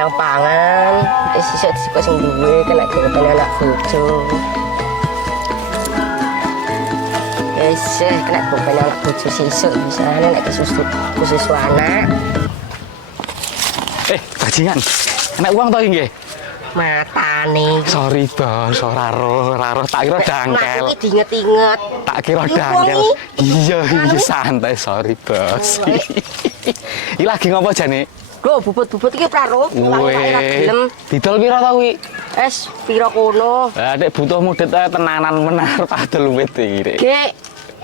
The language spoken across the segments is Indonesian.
ndang pangan, wis sisuk disiko sing duwe kena diopeni anak bojo. Wis kena diopeni anak bojo sisuk bisa nek susu anak. Bajingan. Enak uang to nggih? Matane. Sorry, Bos, ora roh tak kira dangkel. Aku iki diinget-inget. Tak kira dangkel. Iya, santai, sorry, Bos. Iki lagi ngopo jane? Lho, bubut-bubut iki praro. Weh. Didol pira ta kuwi? Es pira kono? Lah nek butuh mudet ae tenanan menar padel wit iki, Dik. Gek,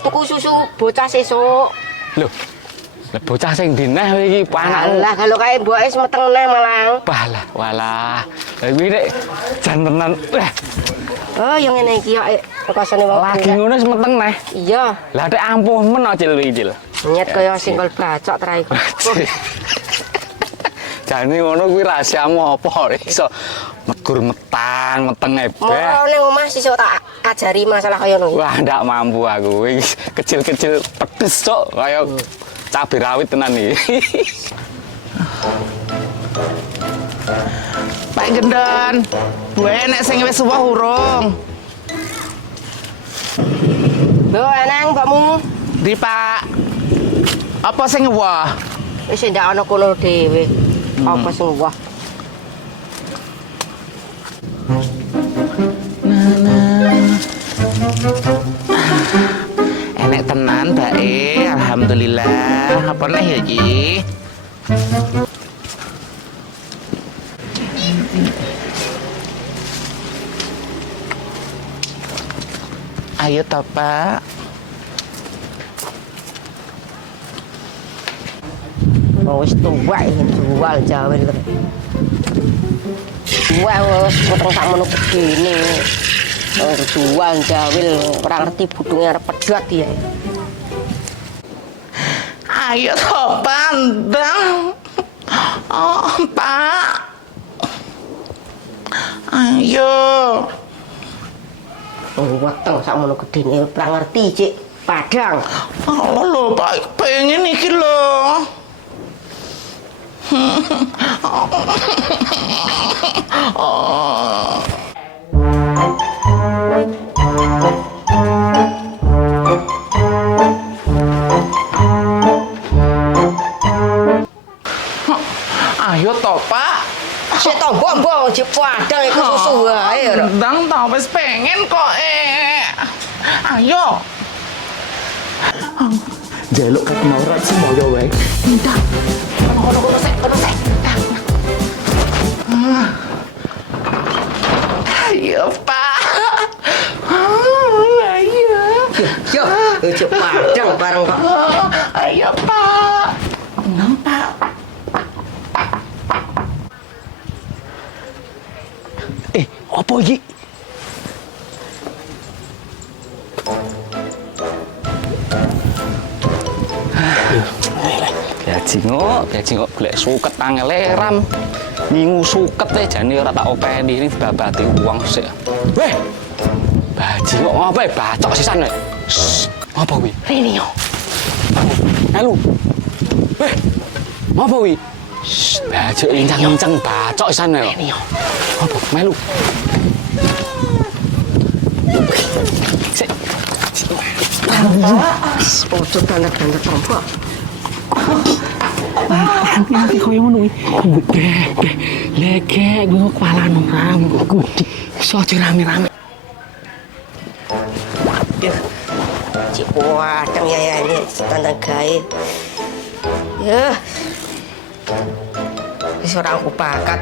tuku susu bocah sesuk. Lho. Lah bocah sing dineh kowe iki anakmu. Lah kalau kae mboke meteng neh malang. Balah, walah. Lah kuwi nek jan tenan. Oh, yang ngene iki ya bekasane wong. Lagi ngono semeteng neh. Iya. Lah nek ampuh men Cil iki, Cil. Nyet kaya singgol bacok tra iku. Jane ngono kuwi rahasiamu apa iso megur metang ebeh. Mau ning omah sesuk tak ajari masalah kaya ngono. Wah, ndak mampu aku. Wis kecil-kecil pedes cok kaya cabai rawit tenan iki. Pak Gendon, gue enek sing wis suwah urung. Lho, eneng mbakmu. Di Pak. Apa sing wah? Wis ndak ana kono dhewe. Apa sing wah? Enek tenan, Mbak alhamdulillah. Apa nih ya, Ji? Ayo toh, Pak. Wis tuwek ingin jual jawel. Wah, wis potong sakmono gedene. Jual jawil ora ngerti budunge arep pedhot ya. Ayo toh, pandang. Oh, Pak. Ayo. Weteng sakmono gedene ora ngerti, Cik. Padang. Allah lho, Pak, pengen iki lho. Oh. Ayo toh, Pak. Sik to mbok Cik Padang iku susu wae. Ndang toh wis pengen kok Ayo. Jaluk ketemarat semoga wae. Ndang. Kono sek. Ayo, Pak. Ayo. Yo, Cik Padang bareng kok. Ayo, Pak. Nang, Pak. Apa iki? Biajingok golek suket angele ram. Nyingu suket jane ora tak openi ini babate uang sik. Weh. Bajingok ngopo bacok sisan nek. Apa kuwi? Rini yo. Halo. Weh. Apa kuwi? Bajok incang-incang bacok sisan nek. Rini yo. Apa melu? Ojo banget tombok. Nanti kau yang menunggu. Lege, gue kepala nongram, gue so rame-rame. Cik Padang ya ini tandang gawe. Ya. Wis ora aku bakat.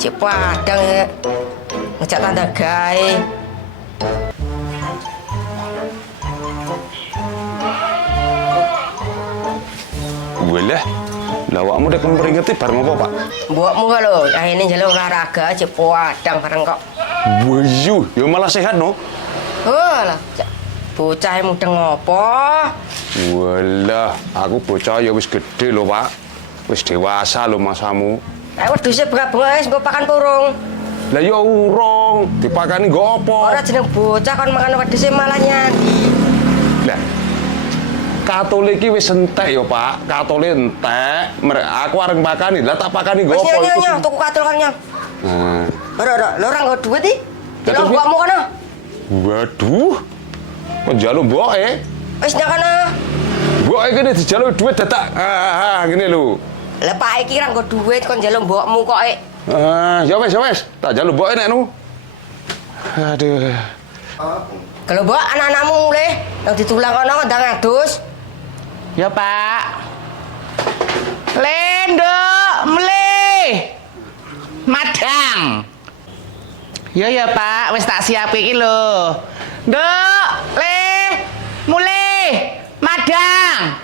Cik Padang ya ngejak tanda gawe. Walah, lawakmu udah memperingati bareng apa, Pak? Mbokmu lho, akhirnya njaluk olahraga Cik Padang bareng kok. Wuyu, ya malah sehat no. Oh lah, bocah mudeng apa? Walah, aku bocah ya wis gede lho, Pak. Wis dewasa lho masamu. Wedhuse bengak-bengak wis nggo pakan purung. Lah ya urung, dipakani nggo apa? Ora jeneng bocah kon mangan wedhuse malah nyandi. Lah, katole iki wis entek ya, Pak. Katole entek. Aku areng pakani. Lah tak pakani nggo apa iku? Wis tuku katul kan nyong. Nah. Ora, lho ora nggo duit iki. Katul Delok mbokmu kono. Waduh. Kok njaluk mboke? Wis ndak kono. Mboke kene dijaluk duit dadak. Ngene lho. Lah Pak iki ra nggo duit kon njaluk mbokmu kok. Ya wis. Tak njaluk mboke nek nu. Aduh. Kalau mbok anak-anakmu mulih yang ditulang kono ndang adus. Ya Pak. Lendok, mulih. Madang. Ya Pak, wis tak siap iki lho. Nduk, le, mulih. Madang.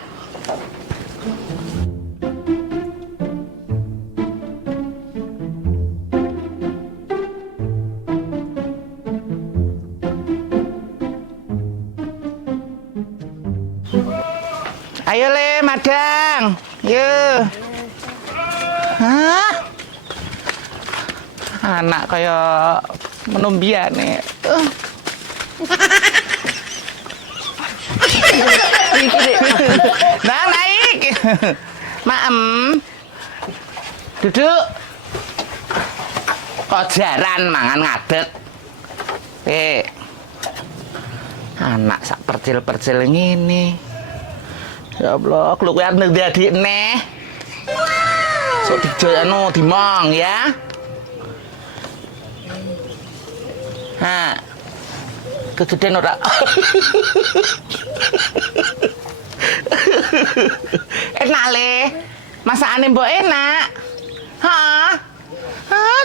Ayo le, madang. Yo. Hah? Anak kaya menumbiane. Nah, naik. Maem. Duduk. Kok jaran mangan ngadeg. Anak sak percil-percil ngene. Ya Allah, kalau kuwi arep adik neh. Sok dijayano dimong ya. Ha. Kegedean ora? Enak le. Masakane mbok enak. Hah?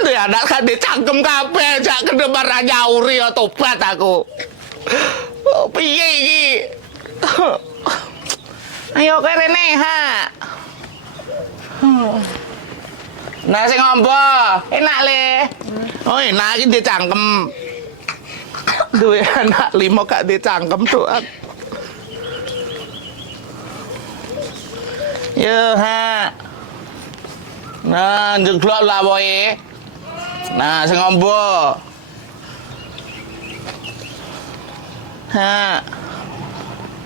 Duh anak kan dicangkem kabeh, jak kedebar ra nyauri ya tobat aku. Oh, piye iki? Ayo kowe rene, ha. Nah, sing ngombo, enak le. Oh, enak iki dicangkem. Duwe anak 5 gak dicangkem doang. Yo, ha. Nah, njeglok lah boy. Nah, sing ngombo. Ha.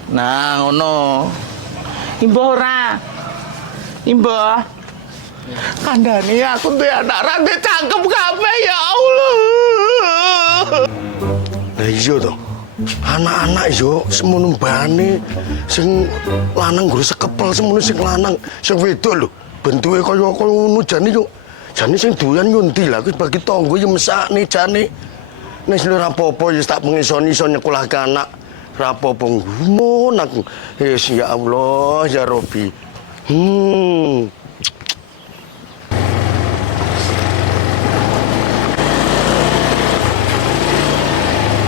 Nah, ngono. Imbah ora. Imbah. Kandhane aku duwe anak ra dicangkem kabeh ya Allah. Lah iya to. Anak-anak yo semono mbane sing lanang guru sekepel semono sing lanang sing wedok lho. Bentuke kaya ngono jane yo. Jane sing doyan yo ndi lah wis bagi tangga yo mesakne jane. Nek ora apa-apa yo tak pengisoni-iso nyekolahke anak. Rapopo gumun aku. Yes, ya Allah, ya Rabbi.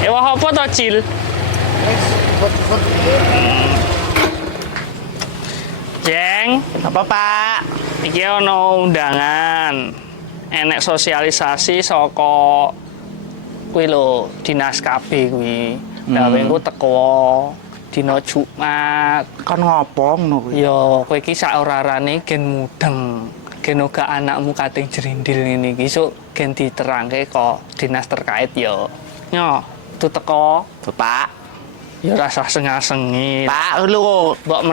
Ewah apa to, Cil? Jeng, Apa, Pak? iki ana undangan. Enek sosialisasi saka kuwi lho, Dinas KB kuwi. Gawe engko teko dina Jumat. Kan ngopo ngono kuwi? Ya, kowe iki sak ora-arane gen mudeng. Gen uga anakmu kating jerindil ngene iki sok gen diterangke kok dinas terkait ya. Yo, tu teko, Pak. ya rasa sengit-sengit. Pak, lho, Mbok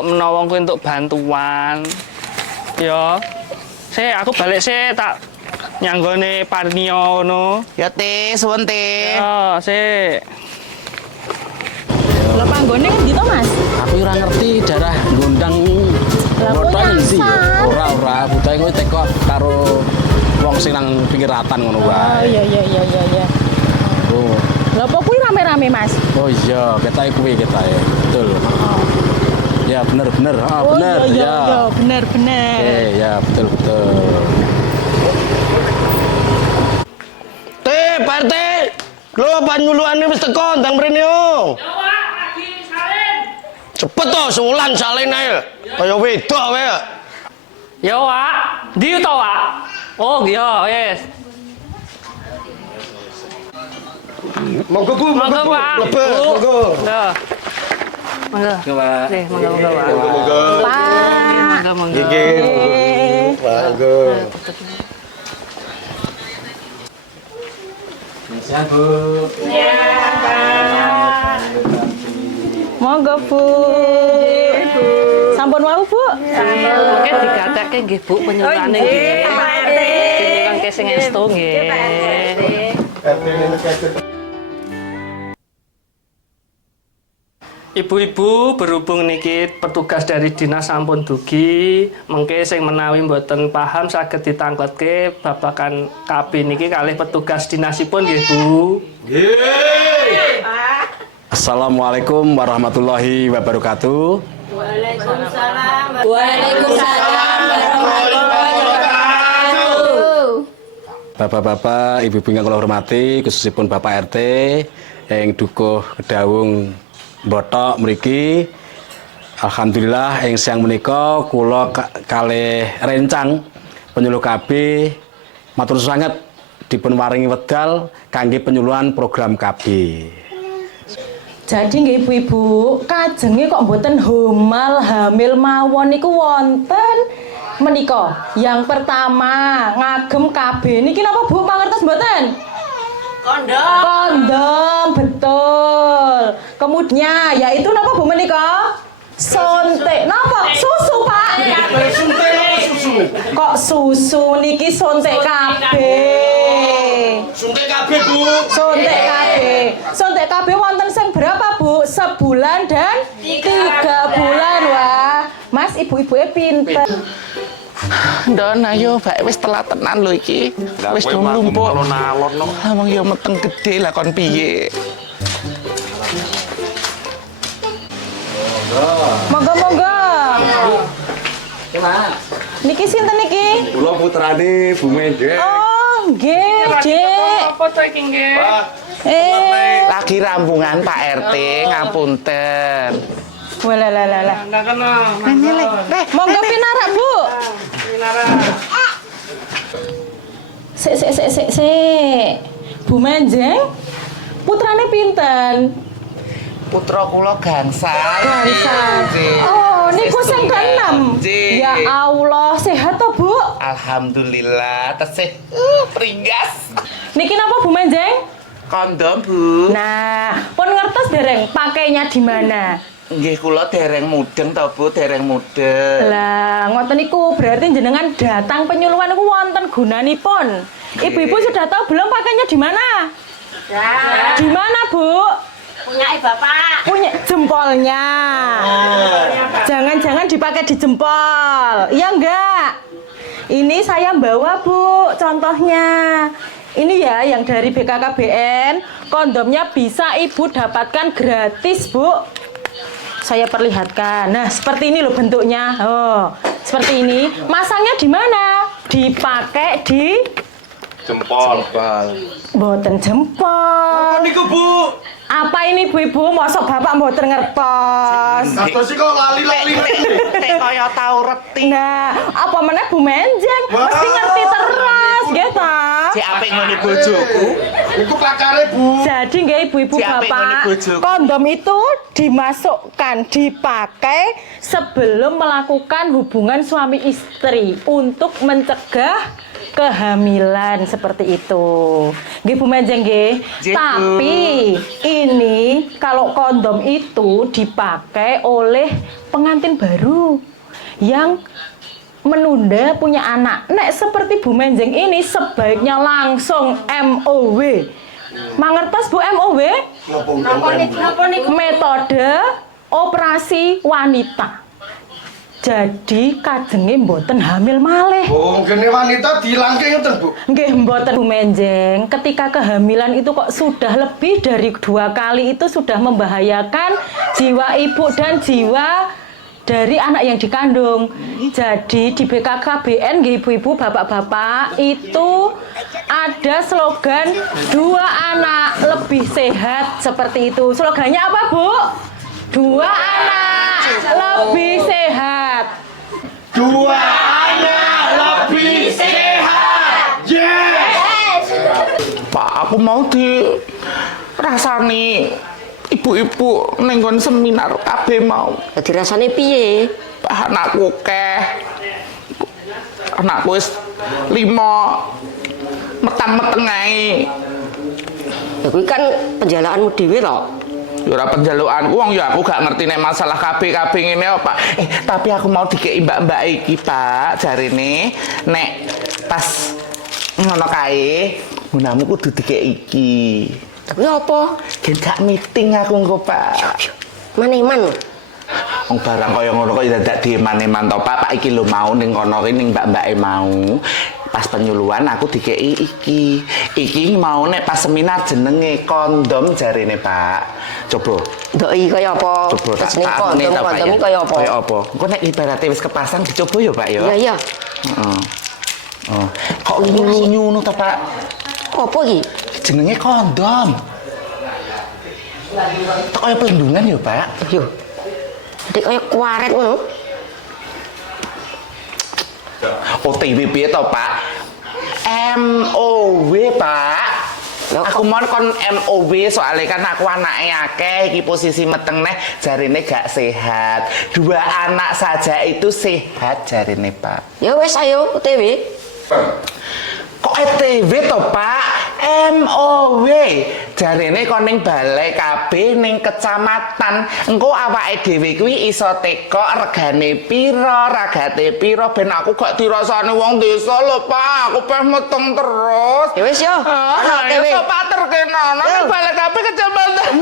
menawa kowe entuk bantuan. Ya. Aku balik tak nyanggone Parnio ngono. Ya Teh, suwun Teh. Ya, Lah panggone kan gitu, Mas? Aku ora ngerti daerah Gondang Lah, kok ndi. nyasar? Ora, budaya kowe teko karo wong sing nang pinggir ratan ngono Oh wae. iya. Oh. Lah apa kuwi rame-rame, Mas? Oh iya, ketae kuwi ketae. Betul. Ya bener. Oh Bener. iya, bener. Ya betul. Teh, Pak RT. Lho panyuluane wis teko ndang mrene yo. Ya Pak, lagi salin. Cepet to sulan salin ae. Kaya wedok wae. Ya Wak, ndi to Wak? Oh iya, wis. Monggo Bu, Monggo Pak. Lebet, Bu. monggo. Lah. Monggo. Pak. Monggo Pak. Monggo. Pak. Monggo. Nggih, monggo. Monggo, Bu. Sampun wau, Bu. Mungkin digatekke nggih Bu penyuluhane nggih. Penyuluhan ke sing estu nggih. Ibu-ibu, berhubung niki petugas dari dinas sampun dugi, mengke sing menawi mboten paham saged ditangkletke babakan KB niki kalih petugas dinasipun nggih Bu. Assalamualaikum warahmatullahi wabarakatuh. Waalaikumsalam warahmatullahi wabarakatuh. Bapak-bapak, ibu-ibu yang kula hormati, khususipun Bapak RT yang dukuh Kedawung Botok mriki. Alhamdulillah ing siang menika kula kalih rencang penyuluh KB matur sanget dipun waringi wedal kangge penyuluhan program KB. Jadi nggih ibu-ibu, kajenge kok mboten hamil mawon niku wonten menika. Yang pertama, ngagem KB niki napa Bu pangertos mboten? Kondom, betul. Kemudian yaitu napa Bu menika? Suntik. Napa? Susu, Pak. Kok susu niki suntik KB? Suntik kabeh, Bu. Suntik KB. Suntik KB wonten sing berapa, Bu? Sebulan dan 3 bulan. Wah, Mas ibu-ibuke pinter. Don ayo bae wis telat tenan lho iki. Wis do mlumpuk. Lah ya meteng gede lah kon piye. Monggo. Niki sinten niki? Kula putrane Bu Menjeng. Oh, nggih, Dik. Apa to iki nggih? Lagi rampungan Pak RT, ngapunten. Walah. Ndak kena. Monggo pinarak, Bu. Sik. Bu Menjeng, putrane pinten? Putra kula gangsal. Oh, niku sing keenam. Ya Allah, sehat to, Bu? Alhamdulillah, tesih pringgas. Niki napa Bu Menjeng? Kondom, Bu. Nah, pun ngertos dereng pakainya di mana? Nggih kula dereng mudeng to, Bu, dereng mudeng. Lah, ngoten niku berarti jenengan datang penyuluhan niku wonten gunanipun. Ibu-ibu sudah tahu belum pakainya di mana? Ya. Di mana, Bu? Punya Bapak. Punya jempolnya. Jangan-jangan dipakai di jempol. Iya enggak? Ini saya bawa, Bu, contohnya. Ini ya yang dari BKKBN, kondomnya bisa Ibu dapatkan gratis, Bu. Saya perlihatkan. Nah, seperti ini loh bentuknya. Oh, seperti ini. Masangnya di mana? Dipakai di Jempol. Mboten jempol. Niku, Bu. Apa ini Bu-ibu? Mosok Bapak mboten ngertos. Apa sih kok lali-lali? Tek kaya tau reti. Nah, apa meneh Bu Menjeng? Mesti ngerti terus, nggih ta? Si apik ngene bojoku. Iku pakare, Bu. Jadi nggih ibu-ibu Si apik ngene bapak, bojoku. kondom itu dimasukkan, dipakai sebelum melakukan hubungan suami istri untuk mencegah kehamilan seperti itu. Nggih Bu Menjeng nggih. Gitu. Tapi ini kalau kondom itu dipakai oleh pengantin baru yang menunda punya anak. Nek seperti Bu Menjeng ini sebaiknya langsung MOW. Mangertos Bu MOW? Napa niku? Metode operasi wanita. Jadi kajenge mboten hamil malih. Oh, kene wanita dilangke ngoten, Bu. Nggih mboten Bu Menjeng. Ketika kehamilan itu kok sudah lebih dari 2 kali itu sudah membahayakan jiwa ibu dan jiwa dari anak yang dikandung. Jadi di BKKBN nggih ibu-ibu, bapak-bapak itu ada slogan 2 anak lebih sehat seperti itu. Slogannya apa, Bu? 2 anak lebih sehat. 2 anak lebih sehat. Yes. Pak, aku mau di rasani ibu-ibu nenggon seminar KB mau. Jadi rasanya piye? Pak, anakku keh. Anakku wis 5 metang-meteng ae. Ya kuwi kan penjalaanmu dhewe to. Ya ora penjalukan wong ya aku gak ngerti nek masalah kabeh ngene apa. Tapi aku mau dikeki mbak-mbak iki, Pak. Jarine nek pas ngono kae, gunamu kudu dikeki iki. Tapi apa? Gen gak meeting aku engko, Pak. Maneman. Wong barang kaya ngono kok dadak dieman-eman to, Pak. Pak iki lho mau ning kono ki ning mbak-mbake mau. Pas penyuluhan aku dikeki iki. Iki mau nek pas seminar jenenge kondom jarine, Pak. Coba. Doi kaya apa? Coba tak Jeneng takoni to, Pak. kondom kaya apa? Kaya apa? Engko nek ibarate wis kepasang dicoba ya, Pak ya. Iya, iya. Heeh. Oh, kok lunyu ngono to, Pak? Apa iki? Jenenge kondom. Tak kaya pelindungan ya, Pak. Yo. Dek kaya kuaret ngono. OTW piye to, Pak? MOW, Pak. Aku mau kon MOW soalnya kan aku anaknya akeh iki posisi meteng neh jarine gak sehat. 2 anak saja itu sehat jarine, Pak. Ya wes ayo OTW. Kok ETW to, Pak? MOW. Jarine kon ning balai KB ning kecamatan. Engko awake dhewe kuwi iso teko regane pira, ragate pira ben aku gak dirasani wong desa lho, Pak. Aku pengen meteng terus. Ya wis yo. Ana OTW. Ayo Pak terkena nang balai KB kecamatan.